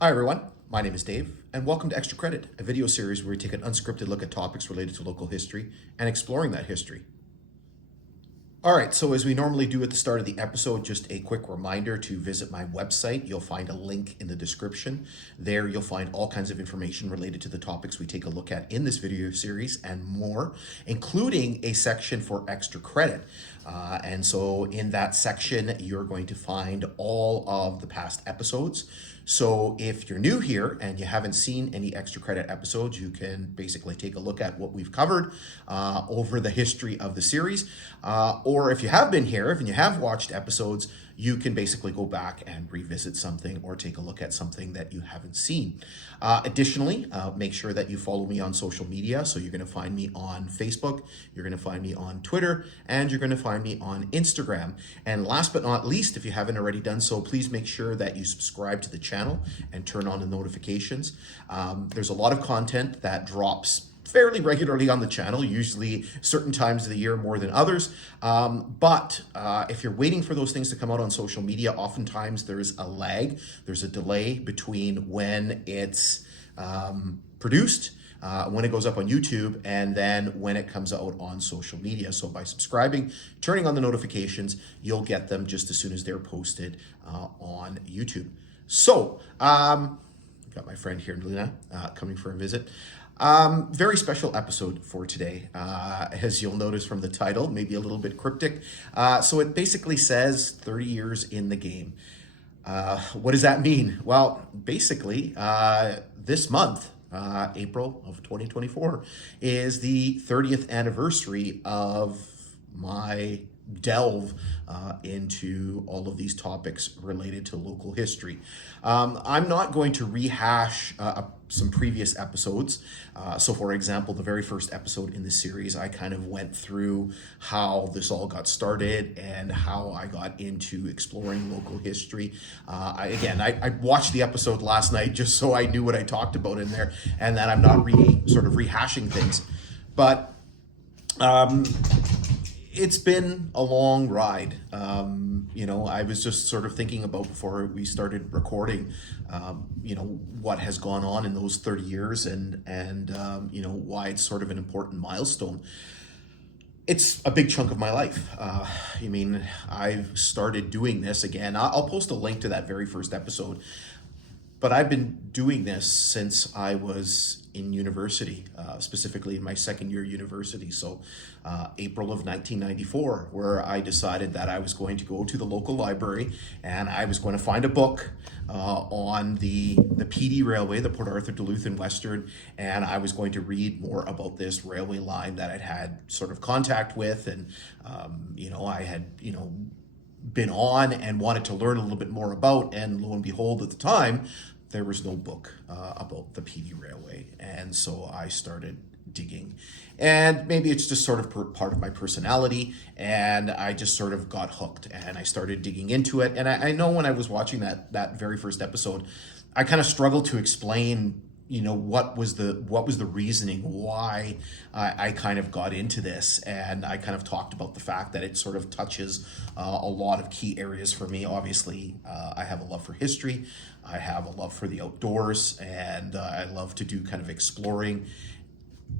Hi everyone, my name is Dave, and welcome to Extra Credit, a video series where we take an unscripted look at topics related to local history and exploring that history. All right, so as we normally do at the start of the episode, just a quick reminder to visit my website. You'll find a link in the description. There you'll find all kinds of information related to the topics we take a look at in this video series and more, including a section for extra credit. And so in that section, you're going to find all of the past episodes. So if you're new here and you haven't seen any extra credit episodes, you can basically take a look at what we've covered over the history of the series. Or if you have been here, and you have watched episodes, you can basically go back and revisit something or take a look at something that you haven't seen. Additionally, make sure that you follow me on social media. So you're going to find me on Facebook, you're going to find me on Twitter, and you're going to find me on Instagram. And last but not least, if you haven't already done so, please make sure that you subscribe to the channel and turn on the notifications. There's a lot of content that drops fairly regularly on the channel, usually certain times of the year more than others. But if you're waiting for those things to come out on social media, oftentimes there's a lag, there's a delay between when it's produced, when it goes up on YouTube, and then when it comes out on social media. So by subscribing, turning on the notifications, you'll get them just as soon as they're posted on YouTube. So, got my friend here, Luna, coming for a visit. Very special episode for today, as you'll notice from the title, maybe a little bit cryptic. So it basically says 30 years in the game. What does that mean? Well, basically, this month, April of 2024, is the 30th anniversary of my delve into all of these topics related to local history. I'm not going to rehash some previous episodes. So for example, the very first episode in the series, I kind of went through how this all got started and how I got into exploring local history. I watched the episode last night just so I knew what I talked about in there, and that I'm not sort of rehashing things. But it's been a long ride. I was just sort of thinking about before we started recording, what has gone on in those 30 years and why it's sort of an important milestone. It's a big chunk of my life. I've started doing this again. I'll post a link to that very first episode. But I've been doing this since I was in university, specifically in my second year university. So April of 1994, where I decided that I was going to go to the local library and I was going to find a book on the PD Railway, the Port Arthur, Duluth, and Western, and I was going to read more about this railway line that I'd had sort of contact with, and I had been on and wanted to learn a little bit more about, and lo and behold, at the time, there was no book about the PD Railway. And so I started digging. And maybe it's just sort of part of my personality, and I just sort of got hooked, and I started digging into it. And I know when I was watching that very first episode, I kind of struggled to explain what was the reasoning why I kind of got into this. And I kind of talked about the fact that it sort of touches a lot of key areas for me. Obviously, I have a love for history, I have a love for the outdoors, and I love to do kind of exploring.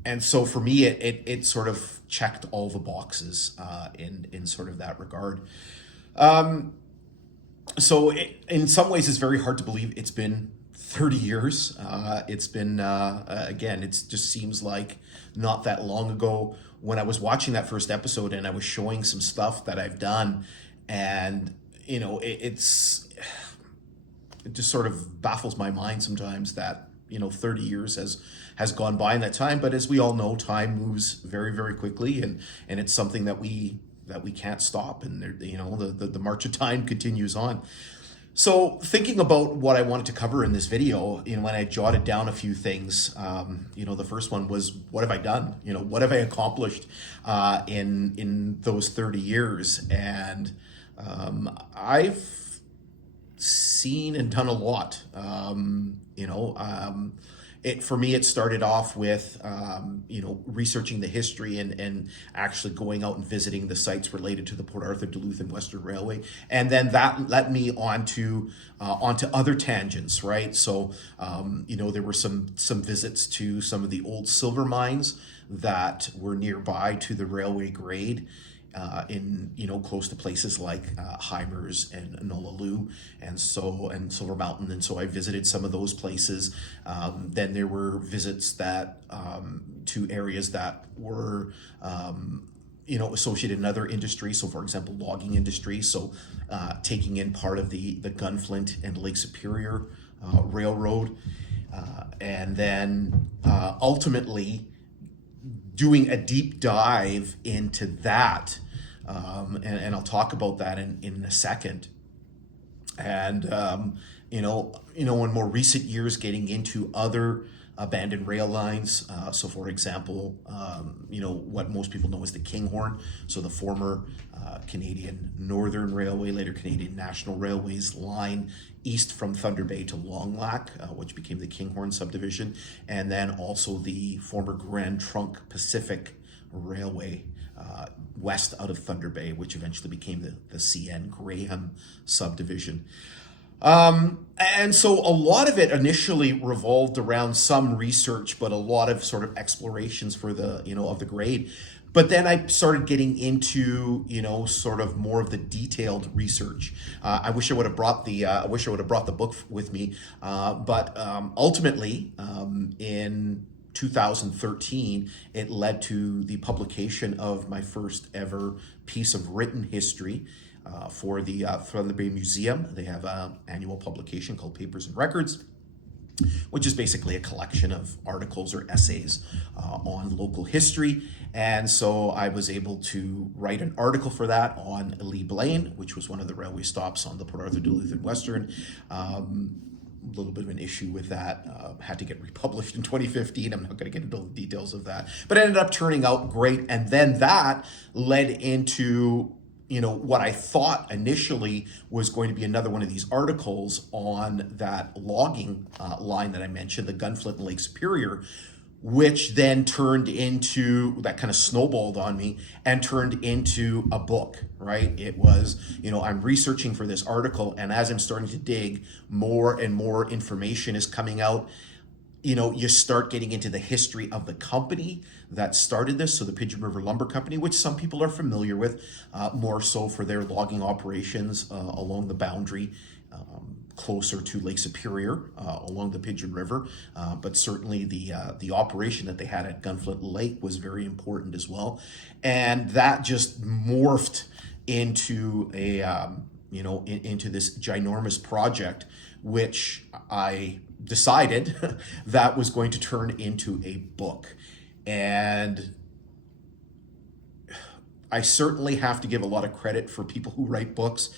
And so for me, it sort of checked all the boxes in sort of that regard. In some ways, it's very hard to believe it's been 30 years. It's been, again, it just seems like not that long ago when I was watching that first episode and I was showing some stuff that I've done. And, it just sort of baffles my mind sometimes that, 30 years has gone by in that time. But as we all know, time moves very, very quickly, and it's something that we can't stop. And the march of time continues on. So thinking about what I wanted to cover in this video, when I jotted down a few things, the first one was, what have I done? What have I accomplished in those 30 years? And I've seen and done a lot. for me, it started off with, researching the history and actually going out and visiting the sites related to the Port Arthur, Duluth, and Western Railway. And then that led me onto other tangents, right? So, there were some visits to some of the old silver mines that were nearby to the railway grade. Close to places like Hymers and Nolalu and Silver Mountain, and so I visited some of those places. Then there were visits that to areas that were associated in other industries. So, for example, logging industry. So, taking in part of the Gunflint and Lake Superior Railroad, and then ultimately doing a deep dive into that. And I'll talk about that in a second. And in more recent years, getting into other abandoned rail lines. So, for example, what most people know as the Kinghorn. So the former Canadian Northern Railway, later Canadian National Railways line east from Thunder Bay to Long Lac, which became the Kinghorn subdivision, and then also the former Grand Trunk Pacific Railway west out of Thunder Bay, which eventually became the CN Graham subdivision. And so a lot of it initially revolved around some research, but a lot of sort of explorations for of the grade. But then I started getting into, sort of more of the detailed research. I wish I would have brought the book with me. But ultimately, in 2013, it led to the publication of my first ever piece of written history for the Thunder Bay Museum. They have an annual publication called Papers and Records, which is basically a collection of articles or essays on local history. And so I was able to write an article for that on Lee Blaine, which was one of the railway stops on the Port Arthur, Duluth, and Western. A little bit of an issue with that. Had to get republished in 2015. I'm not going to get into all the details of that, but it ended up turning out great. And then that led into what I thought initially was going to be another one of these articles on that logging line that I mentioned, the Gunflint and Lake Superior, which then turned into, that kind of snowballed on me and turned into a book, right? It was, I'm researching for this article, and as I'm starting to dig, more and more information is coming out. You start getting into the history of the company that started this, so the Pigeon River Lumber Company, which some people are familiar with, more so for their logging operations along the boundary, closer to Lake Superior, along the Pigeon River. But certainly the operation that they had at Gunflint Lake was very important as well. And that just morphed into into this ginormous project, which I decided that was going to turn into a book. And I certainly have to give a lot of credit for people who write books,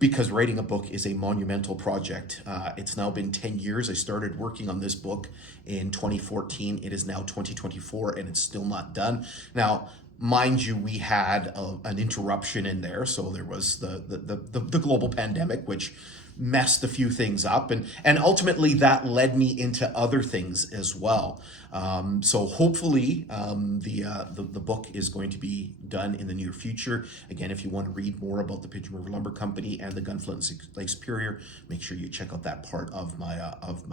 because writing a book is a monumental project. It's now been 10 years. I started working on this book in 2014. It is now 2024 and it's still not done. Now, mind you, we had an interruption in there. So there was the global pandemic, which messed a few things up, and ultimately that led me into other things as well. So hopefully the book is going to be done in the near future. Again, if you want to read more about the Pigeon River Lumber Company and the Gunflint and Lake Superior, make sure you check out that part of my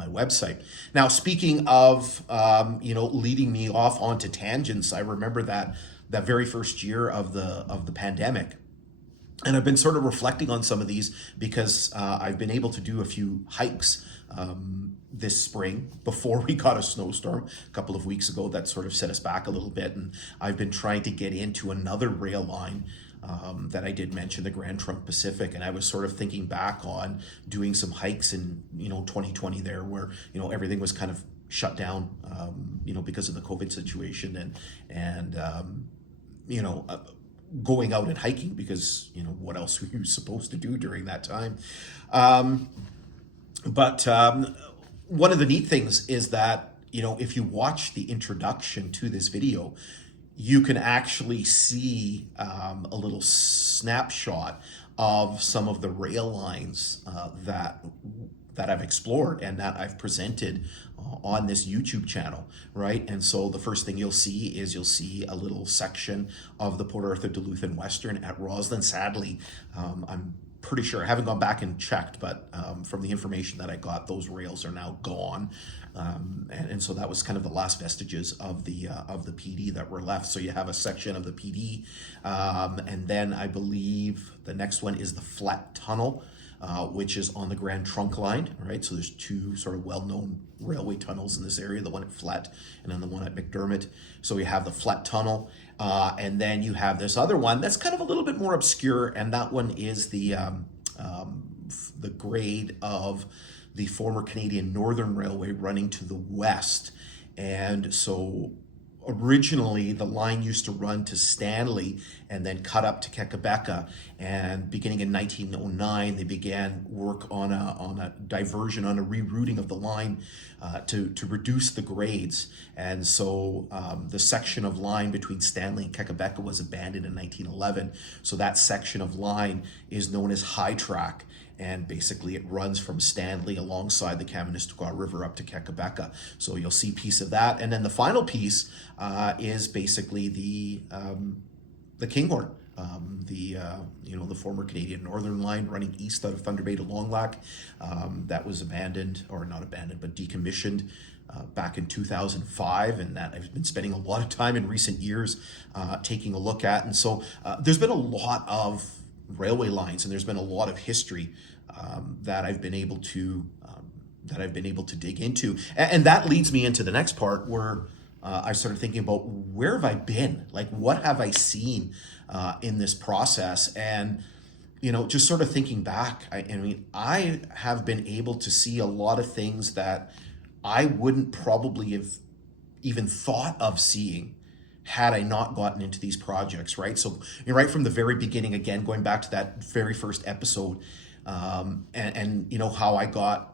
website. Now, speaking of leading me off onto tangents, I remember that very first year of the pandemic. And I've been sort of reflecting on some of these because I've been able to do a few hikes this spring before we got a snowstorm a couple of weeks ago that sort of set us back a little bit. And I've been trying to get into another rail line that I did mention, the Grand Trunk Pacific. And I was sort of thinking back on doing some hikes in 2020 there, where everything was kind of shut down because of the COVID situation, and going out and hiking, because what else were you supposed to do during that time? But one of the neat things is that if you watch the introduction to this video, you can actually see a little snapshot of some of the rail lines that that I've explored and that I've presented on this YouTube channel, right? And so the first thing you'll see a little section of the Port Arthur, Duluth, and Western at Roslyn. Sadly, I'm pretty sure, I haven't gone back and checked, but from the information that I got, those rails are now gone. And so that was kind of the last vestiges of the PD that were left. So you have a section of the PD, and then I believe the next one is the Flat Tunnel, which is on the Grand Trunk Line, right? So there's two sort of well-known railway tunnels in this area, the one at Flat and then the one at McDermott. So we have the Flat Tunnel, and then you have this other one that's kind of a little bit more obscure, and that one is the grade of the former Canadian Northern Railway running to the west. And so originally the line used to run to Stanley and then cut up to Quebec, and beginning in 1909 they began work on a diversion, on a rerouting of the line to reduce the grades. And so the section of line between Stanley and Quebec was abandoned in 1911. So that section of line is known as High Track, and basically it runs from Stanley alongside the Kaministiquia River up to Quebec. So you'll see a piece of that. And then the final piece is basically the Kinghorn, the former Canadian Northern Line running east out of Thunder Bay to Long Lac. That was abandoned, or not abandoned, but decommissioned back in 2005, and that I've been spending a lot of time in recent years taking a look at. And so there's been a lot of railway lines, and there's been a lot of history that I've been able to dig into, and that leads me into the next part where I started thinking about, where have I been? Like, what have I seen in this process? And just sort of thinking back, I have been able to see a lot of things that I wouldn't probably have even thought of seeing had I not gotten into these projects, right? So right from the very beginning, again, going back to that very first episode, and how I got,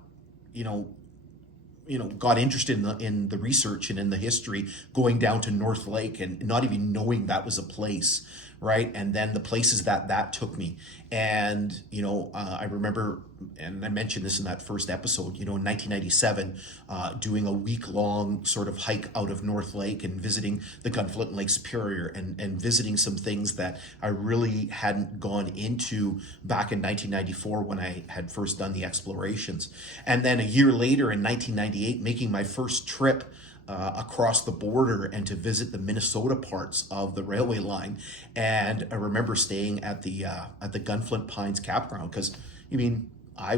got interested in the research and in the history, going down to North Lake and not even knowing that was a place, right? And then the places that took me. And, I remember, and I mentioned this in that first episode, in 1997, doing a week-long sort of hike out of North Lake and visiting the Gunflint and Lake Superior, and visiting some things that I really hadn't gone into back in 1994 when I had first done the explorations. And then a year later in 1998, making my first trip across the border and to visit the Minnesota parts of the railway line. And I remember staying at the Gunflint Pines campground, because I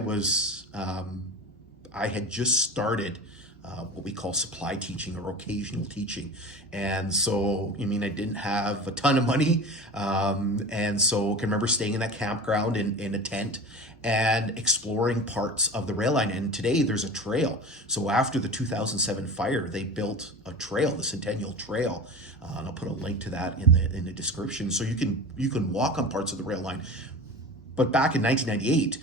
had just started what we call supply teaching or occasional teaching. And so, I didn't have a ton of money. And so I can remember staying in that campground in a tent and exploring parts of the rail line. And today there's a trail. So after the 2007 fire, they built a trail, the Centennial Trail. And I'll put a link to that in the description. So you can walk on parts of the rail line. But back in 1998,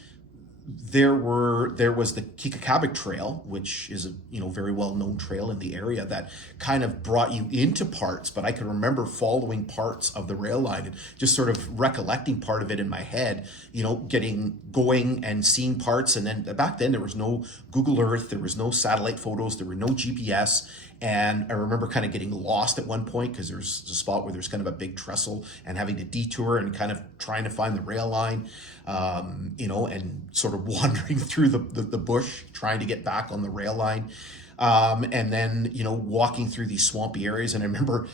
there was the Kikakabik Trail, which is a very well known trail in the area that kind of brought you into parts. But I can remember following parts of the rail line and just sort of recollecting part of it in my head, going and seeing parts. And then back then there was no Google Earth, there was no satellite photos, there were no GPS. And I remember kind of getting lost at one point, because there's a spot where there's kind of a big trestle, and having to detour and kind of trying to find the rail line, and sort of wandering through the bush, trying to get back on the rail line. And then, walking through these swampy areas. And I remember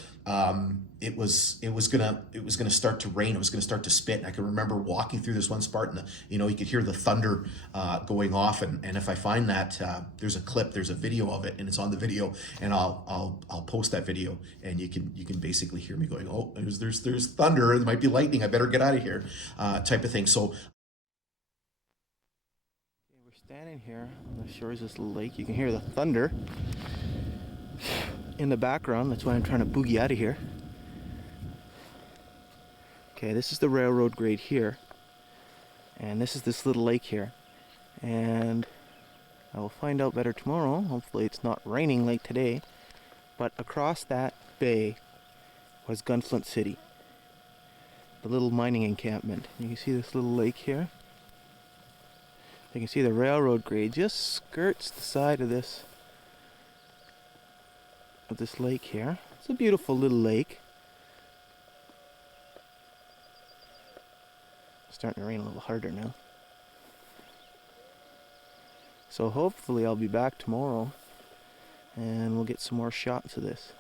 it was gonna start to rain. It was gonna start to spit. And I can remember walking through this one spot, and you could hear the thunder going off. And if I find that, there's a clip, there's a video of it, and it's on the video, and I'll post that video, and you can basically hear me going, oh, there's thunder. There might be lightning. I better get out of here, type of thing. So. Standing here on the shores of this lake, you can hear the thunder in the background. That's why I'm trying to boogie out of here. Okay, this is the railroad grade here, and this is this little lake here, and I will find out better tomorrow. Hopefully it's not raining like today. But across that bay was Gunflint City, the little mining encampment. You can see this little lake here. You can see the railroad grade just skirts the side of this lake here. It's a beautiful little lake. It's starting to rain a little harder now. So hopefully I'll be back tomorrow and we'll get some more shots of this.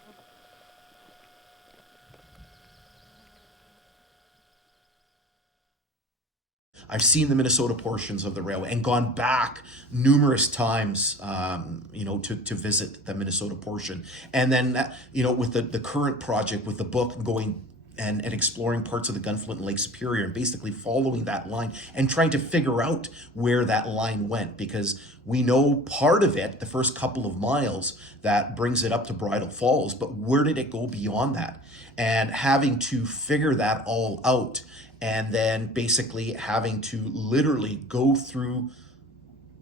I've seen the Minnesota portions of the railway and gone back numerous times, to visit the Minnesota portion. And then, with the current project, with the book, going and exploring parts of the Gunflint and Lake Superior and basically following that line and trying to figure out where that line went, because we know part of it, the first couple of miles, that brings it up to Bridal Falls, but where did it go beyond that? And having to figure that all out, and then basically having to literally go through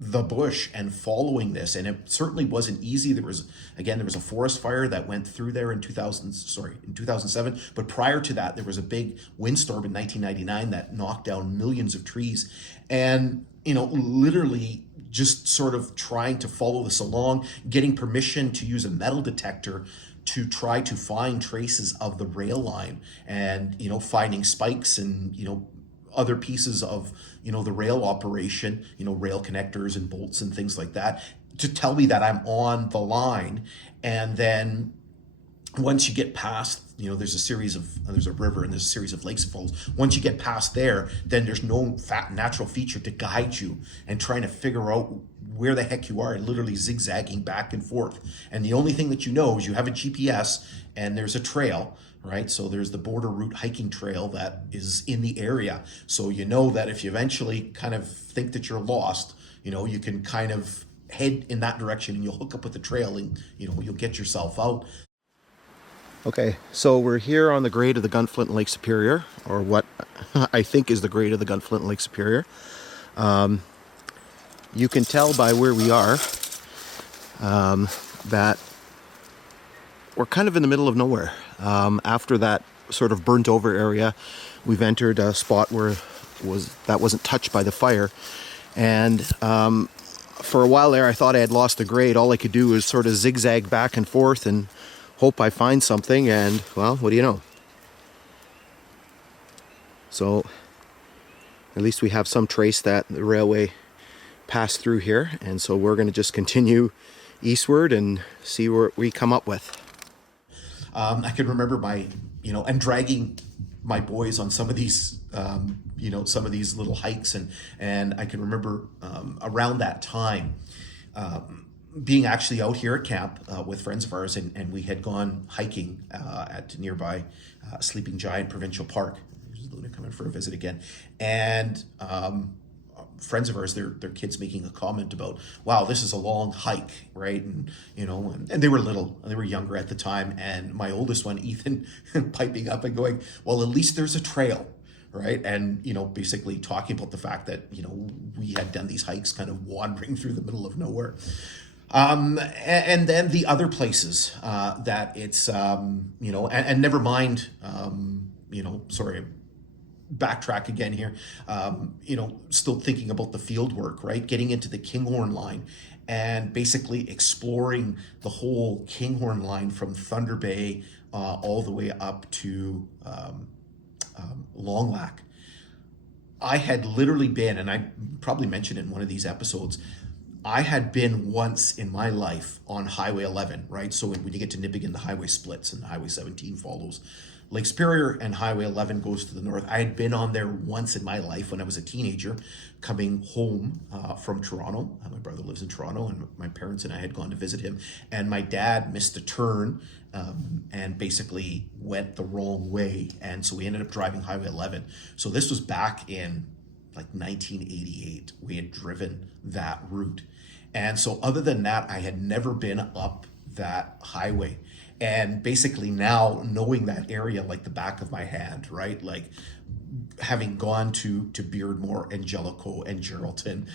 the bush and following this. And it certainly wasn't easy. There was a forest fire that went through there in 2007. But prior to that, there was a big windstorm in 1999 that knocked down millions of trees. And, literally just sort of trying to follow this along, getting permission to use a metal detector to try to find traces of the rail line, and finding spikes and other pieces of the rail operation, rail connectors and bolts and things like that, to tell me that I'm on the line. And then once you get past, there's a river and there's a series of lakes and falls. Once you get past there, then there's no natural feature to guide you, and trying to figure out where the heck you are, and literally zigzagging back and forth. And the only thing that you know is you have a GPS and there's a trail, right? So there's the Border Route hiking trail that is in the area. So that if you eventually kind of think that you're lost, you can kind of head in that direction and you'll hook up with the trail, and you'll get yourself out. Okay, so we're here on the grade of the Gunflint and Lake Superior, or what I think is the grade of the Gunflint and Lake Superior. You can tell by where we are that we're kind of in the middle of nowhere. After that sort of burnt over area, we've entered a spot where that wasn't touched by the fire. And for a while there, I thought I had lost the grade. All I could do was sort of zigzag back and forth and hope I find something. And, well, what do you know? So at least we have some trace that the railway passed through here. And so we're going to just continue eastward and see what we come up with. I can remember and dragging my boys on some of these, some of these little hikes. And I can remember around that time being actually out here at camp with friends of ours, and we had gone hiking at nearby Sleeping Giant Provincial Park. There's Luna coming for a visit again. And friends of ours, their kids making a comment about, wow, this is a long hike, right? And and they were little, they were younger at the time, and my oldest one, Ethan, piping up and going, well, at least there's a trail, right? And basically talking about the fact that we had done these hikes kind of wandering through the middle of nowhere. And then the other places that it's and never mind, sorry, backtrack again here, still thinking about the field work, right? Getting into the Kinghorn line and basically exploring the whole Kinghorn line from Thunder Bay all the way up to Long Lac. I had literally been, and I probably mentioned it in one of these episodes, I had been once in my life on Highway 11, right? So when you get to Nippigan, the highway splits and Highway 17 follows Lake Superior, and Highway 11 goes to the north. I had been on there once in my life when I was a teenager, coming home from Toronto. My brother lives in Toronto, and my parents and I had gone to visit him. And my dad missed a turn and basically went the wrong way. And so we ended up driving Highway 11. So this was back in like 1988. We had driven that route. And so other than that, I had never been up that highway. And basically now knowing that area like the back of my hand, right? Like having gone to Beardmore and Jellicoe and Geraldton,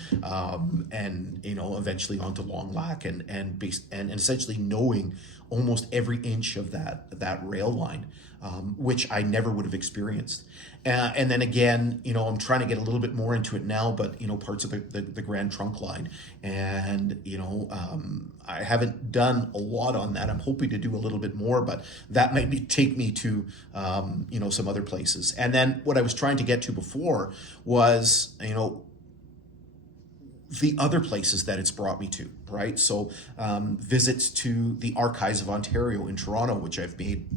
and eventually on to Long Lac, and essentially knowing almost every inch of that rail line, which I never would have experienced. And then again, I'm trying to get a little bit more into it now, but parts of the Grand Trunk line, and I haven't done a lot on that. I'm hoping to do a little bit more, but that might take me to some other places. And then what I was trying to get to before was the other places that it's brought me to, right? So visits to the Archives of Ontario in Toronto, which I've made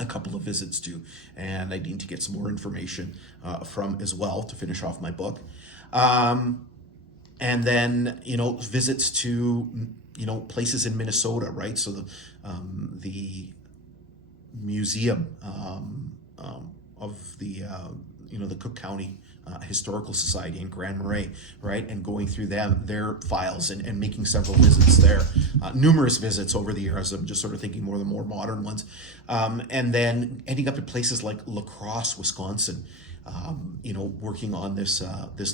a couple of visits to, and I need to get some more information from as well to finish off my book. And then visits to places in Minnesota, right? So the museum of the Cook County Historical Society in Grand Marais, right? And going through their files and making several visits there, numerous visits over the years. I'm just sort of thinking more of the more modern ones. And then ending up in places like La Crosse, Wisconsin, working on this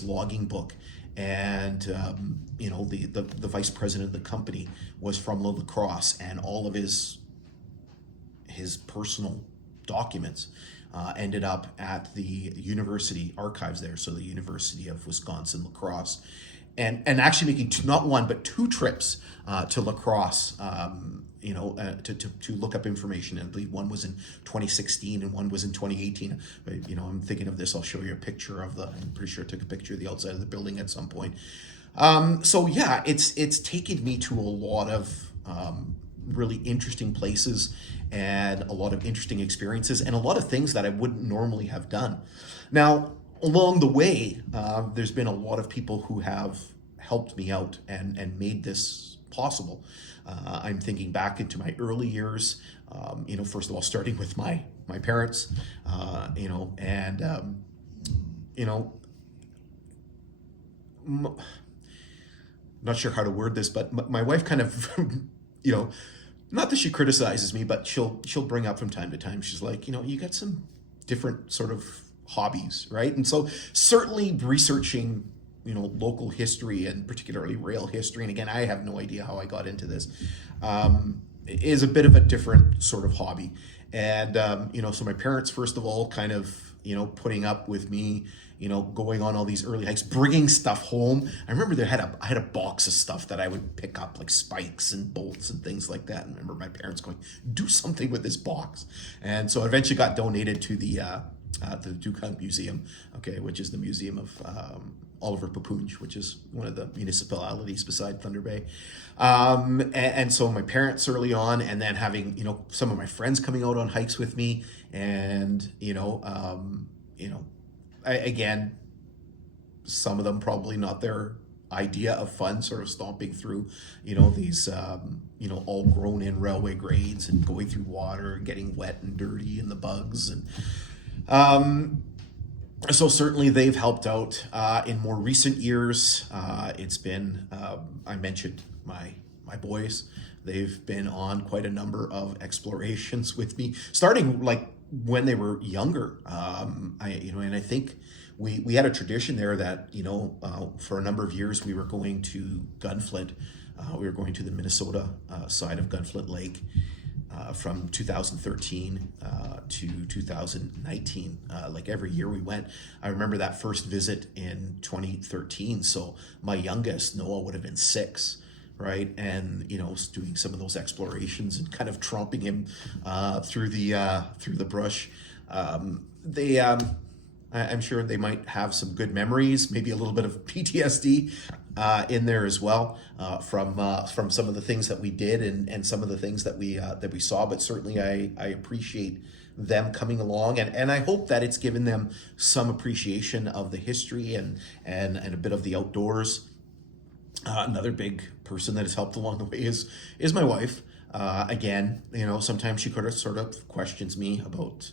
logging book. And the vice president of the company was from La Crosse, and all of his personal documents ended up at the university archives there. So the University of Wisconsin, La Crosse, and actually making not one but two trips to La Crosse, to look up information. I believe one was in 2016 and one was in 2018. But, I'm thinking of this. I'll show you a picture of I'm pretty sure I took a picture of the outside of the building at some point. So yeah, it's taken me to a lot of really interesting places and a lot of interesting experiences and a lot of things that I wouldn't normally have done. Now, along the way, there's been a lot of people who have helped me out and made this possible. I'm thinking back into my early years, first of all, starting with my parents, not sure how to word this, but my wife kind of, not that she criticizes me, but she'll bring up from time to time. She's like, you got some different sort of hobbies, right? And so certainly researching, local history and particularly rail history, and again, I have no idea how I got into this, is a bit of a different sort of hobby. And, so my parents, first of all, kind of, putting up with me, going on all these early hikes, bringing stuff home. I remember I had a box of stuff that I would pick up, like spikes and bolts and things like that. And I remember my parents going, do something with this box. And so I eventually got donated to the Duke Museum, which is the museum of Oliver Papunj, which is one of the municipalities beside Thunder Bay. And so my parents early on, and then having, some of my friends coming out on hikes with me, and, again, some of them probably not their idea of fun, sort of stomping through, these, all grown in railway grades and going through water and getting wet and dirty and the bugs. And so certainly they've helped out. In more recent years, it's been, I mentioned my boys. They've been on quite a number of explorations with me, starting like when they were younger. And I think we had a tradition there that, for a number of years we were going to Gunflint. We were going to the Minnesota side of Gunflint Lake from 2013 to 2019. Like every year we went. I remember that first visit in 2013. So my youngest, Noah, would have been 6. Right, and doing some of those explorations and kind of tromping him through the brush. I'm sure they might have some good memories, maybe a little bit of PTSD in there as well, from some of the things that we did and some of the things that we saw. But certainly, I appreciate them coming along, and I hope that it's given them some appreciation of the history and a bit of the outdoors. Another big person that has helped along the way is my wife. Again, sometimes she sort of questions me about,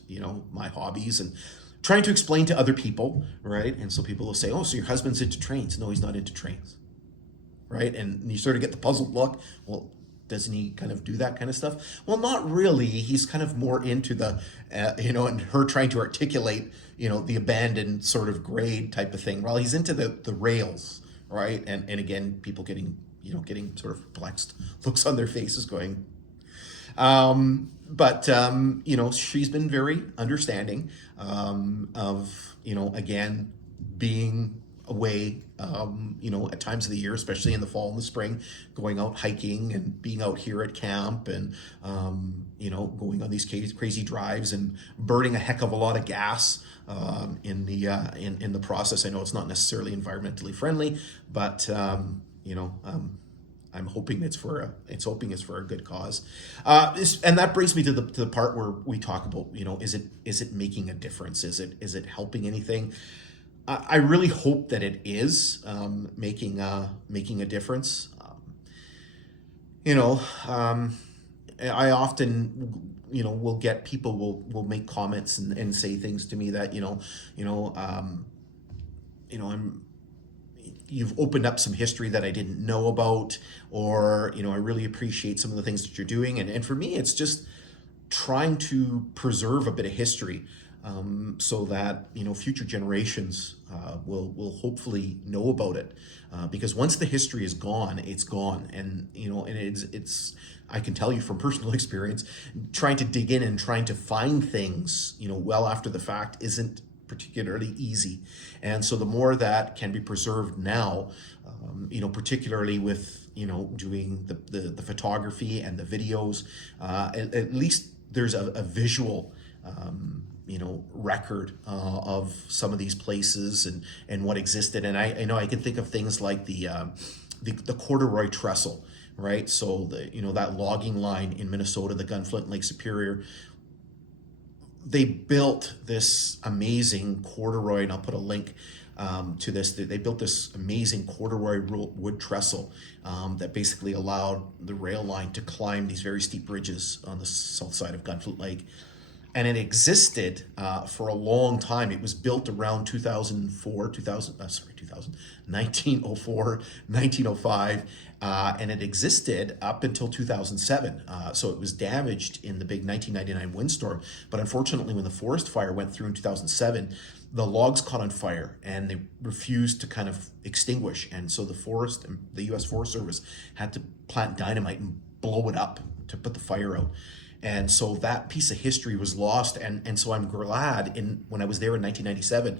my hobbies and trying to explain to other people, right? And so people will say, oh, so your husband's into trains. No, he's not into trains, right? And you sort of get the puzzled look. Well, doesn't he kind of do that kind of stuff? Well, not really. He's kind of more into the, and her trying to articulate, the abandoned sort of grade type of thing. Well, he's into the rails, right? And again, people getting sort of perplexed looks on their faces going, but she's been very understanding, of, again, being away, at times of the year, especially in the fall and the spring, going out hiking and being out here at camp and, going on these crazy drives and burning a heck of a lot of gas, in the process. I know it's not necessarily environmentally friendly, but, I'm hoping it's for a good cause, and that brings me to the part where we talk about, is it making a difference? Is it helping anything? I really hope that it is, making a difference. I often, will get people will make comments and say things to me that, you've opened up some history that I didn't know about, or, I really appreciate some of the things that you're doing. And for me, it's just trying to preserve a bit of history, so that, future generations, will hopefully know about it. Because once the history is gone, it's gone. And, and it's, I can tell you from personal experience, trying to dig in and trying to find things, well after the fact isn't particularly easy. And so the more that can be preserved now, particularly with, doing the photography and the videos, at least there's a visual, record, of some of these places and what existed. And I know I can think of things like the Corduroy Trestle, right? So that logging line in Minnesota, the Gunflint, Lake Superior, they built this amazing corduroy, and I'll put a link, to this. They built this amazing corduroy wood trestle, that basically allowed the rail line to climb these very steep ridges on the south side of Gunflint Lake. And it existed, for a long time. It was built around 1904, 1905, and it existed up until 2007. So it was damaged in the big 1999 windstorm. But unfortunately, when the forest fire went through in 2007, the logs caught on fire and they refused to kind of extinguish. And so the U.S. Forest Service had to plant dynamite and blow it up to put the fire out. And so that piece of history was lost. And so I'm glad when I was there in 1997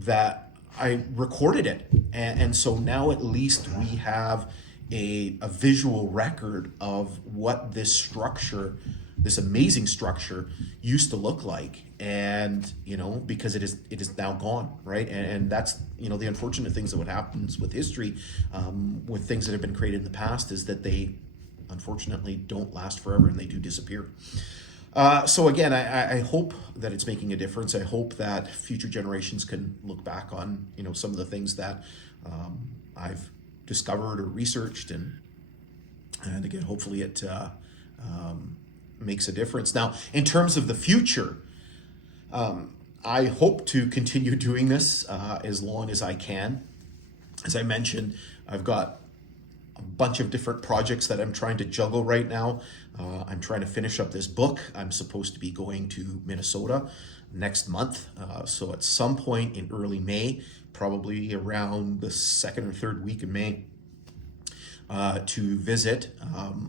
that I recorded it. And so now at least we have a visual record of what this amazing structure used to look like. And, because it is now gone, right? And that's, the unfortunate things that what happens with history, with things that have been created in the past, is that they unfortunately don't last forever and they do disappear. So again, I hope that it's making a difference. I hope that future generations can look back on, some of the things that, I've discovered or researched, and again, hopefully it, makes a difference. Now, in terms of the future, I hope to continue doing this, as long as I can. As I mentioned, I've got a bunch of different projects that I'm trying to juggle right now. I'm trying to finish up this book. I'm supposed to be going to Minnesota next month. So at some point in early May, probably around the second or third week of May, to visit,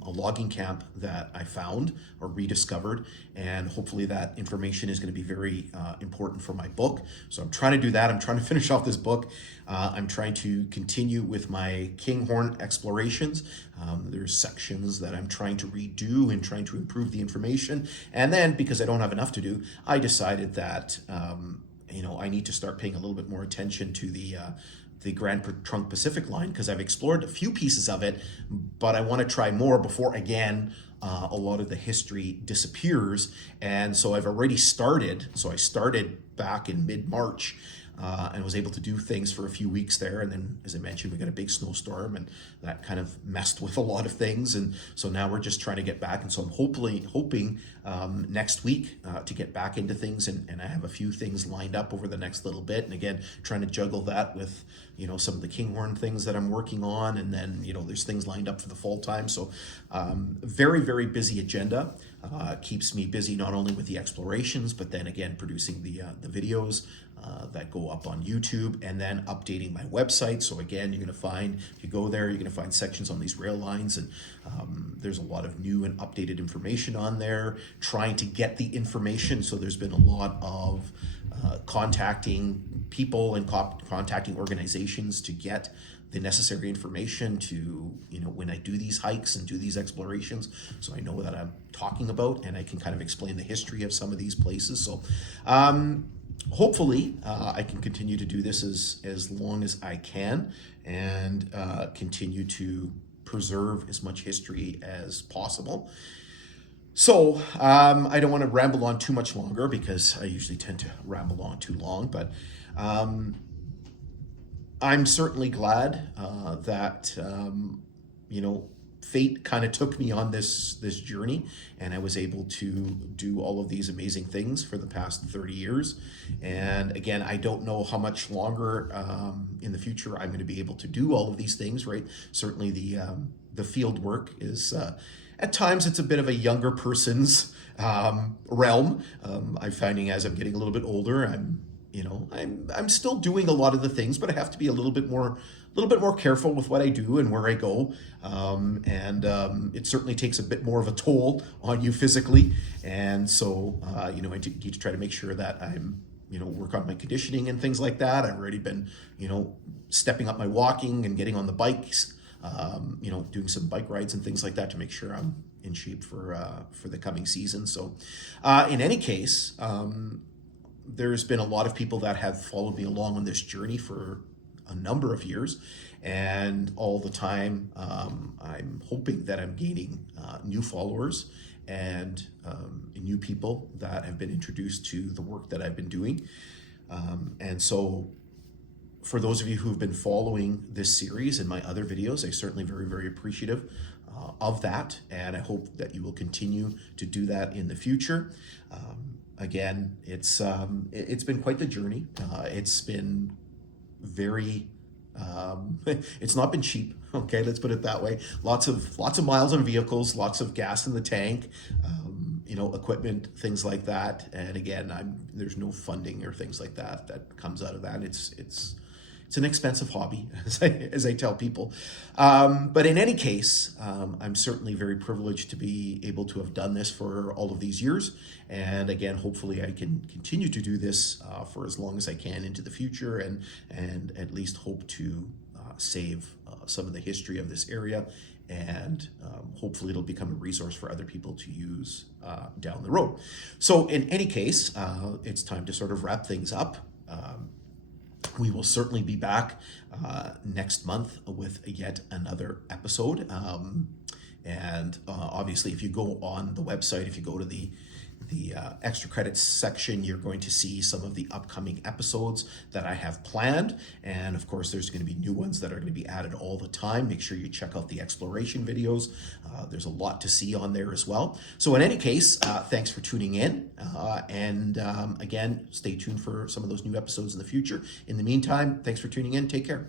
a logging camp that I found or rediscovered, and hopefully that information is going to be very, important for my book. So I'm trying to do that. I'm trying to finish off this book. I'm trying to continue with my Kinghorn explorations. There's sections that I'm trying to redo and trying to improve the information. And then, because I don't have enough to do, I decided that, I need to start paying a little bit more attention to the Grand Trunk Pacific line, because I've explored a few pieces of it, but I want to try more before, again, a lot of the history disappears. And so I've already started. So I started back in mid-March, and was able to do things for a few weeks there. And then, as I mentioned, we got a big snowstorm, and that kind of messed with a lot of things. And so now we're just trying to get back. And so I'm hoping next week, to get back into things. And I have a few things lined up over the next little bit. And again, trying to juggle that with some of the Kinghorn things that I'm working on, and then there's things lined up for the fall time. So very, very busy agenda. Keeps me busy not only with the explorations, but then again producing the videos that go up on YouTube, and then updating my website. So again, you're going to find, if you go there, you're going to find sections on these rail lines, and there's a lot of new and updated information on there, trying to get the information. So there's been a lot of contacting people and contacting organizations to get the necessary information to, when I do these hikes and do these explorations, so I know what I'm talking about, and I can kind of explain the history of some of these places. So hopefully I can continue to do this as long as I can, and continue to preserve as much history as possible. So I don't want to ramble on too much longer, because I usually tend to ramble on too long, but I'm certainly glad that fate kind of took me on this journey, and I was able to do all of these amazing things for the past 30 years. And again, I don't know how much longer in the future I'm going to be able to do all of these things, right? Certainly the field work is at times it's a bit of a younger person's realm. I'm finding as I'm getting a little bit older, I'm still doing a lot of the things, but I have to be a little bit more careful with what I do and where I go. It certainly takes a bit more of a toll on you physically. And so, I need to try to make sure that I'm, work on my conditioning and things like that. I've already been, stepping up my walking and getting on the bikes, doing some bike rides and things like that to make sure I'm in shape for the coming season. So, in any case, there's been a lot of people that have followed me along on this journey for a number of years, and all the time I'm hoping that I'm gaining new followers and new people that have been introduced to the work that I've been doing. And so for those of you who've been following this series and my other videos, I'm certainly very, very appreciative of that, and I hope that you will continue to do that in the future. Again, it's been quite the journey. It's been very it's not been cheap. Okay, let's put it that way. Lots of miles on vehicles, lots of gas in the tank, equipment, things like that. And again, there's no funding or things like that comes out of that. It's an expensive hobby, as I tell people. But in any case, I'm certainly very privileged to be able to have done this for all of these years. And again, hopefully I can continue to do this for as long as I can into the future, and at least hope to save some of the history of this area. And hopefully it'll become a resource for other people to use down the road. So in any case, it's time to sort of wrap things up. We will certainly be back next month with yet another episode. And obviously, if you go on the website, if you go to the extra credits section, you're going to see some of the upcoming episodes that I have planned. And of course, there's going to be new ones that are going to be added all the time. Make sure you check out the exploration videos. There's a lot to see on there as well. So in any case, thanks for tuning in. Again, stay tuned for some of those new episodes in the future. In the meantime, thanks for tuning in. Take care.